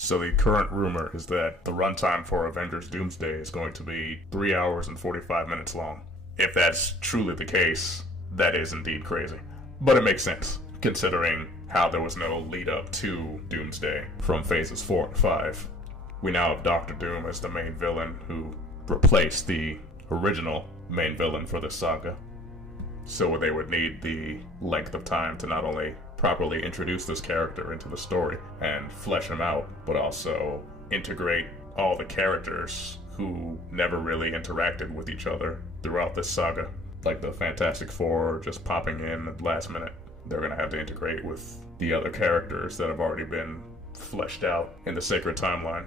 So the current rumor is that the runtime for Avengers Doomsday is going to be 3 hours and 45 minutes long. If that's truly the case, that is indeed crazy. But it makes sense, considering how there was no lead up to Doomsday from phases 4 and 5. We now have Doctor Doom as the main villain who replaced the original main villain for this saga. So they would need the length of time to not only properly introduce this character into the story and flesh him out, but also integrate all the characters who never really interacted with each other throughout this saga. Like the Fantastic Four just popping in at the last minute. They're going to have to integrate with the other characters that have already been fleshed out in the Sacred Timeline.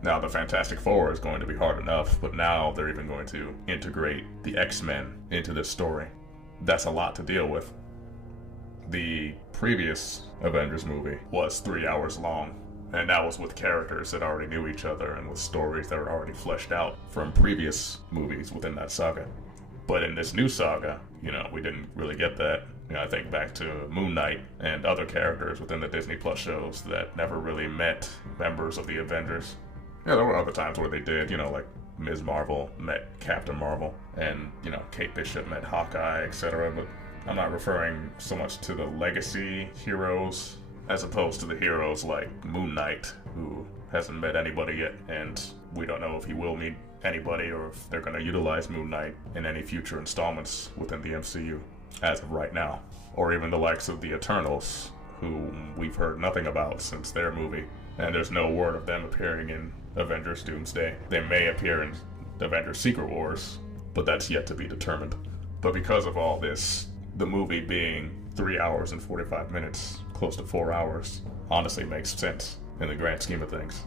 Now, the Fantastic Four is going to be hard enough, but now they're even going to integrate the X-Men into this story. That's a lot to deal with. The previous Avengers movie was 3 hours long, and that was with characters that already knew each other and with stories that were already fleshed out from previous movies within that saga. But in this new saga, we didn't really get that. I think back to Moon Knight and other characters within the Disney Plus shows that never really met members of the Avengers. There were other times where they did, like Ms. Marvel met Captain Marvel, and, Kate Bishop met Hawkeye, etc. But I'm not referring so much to the legacy heroes as opposed to the heroes like Moon Knight, who hasn't met anybody yet, and we don't know if he will meet anybody or if they're going to utilize Moon Knight in any future installments within the MCU as of right now. Or even the likes of the Eternals, whom we've heard nothing about since their movie, and there's no word of them appearing in Avengers Doomsday. They may appear in Avengers Secret Wars, but that's yet to be determined. But because of all this, the movie being 3 hours and 45 minutes, close to 4 hours, honestly makes sense in the grand scheme of things.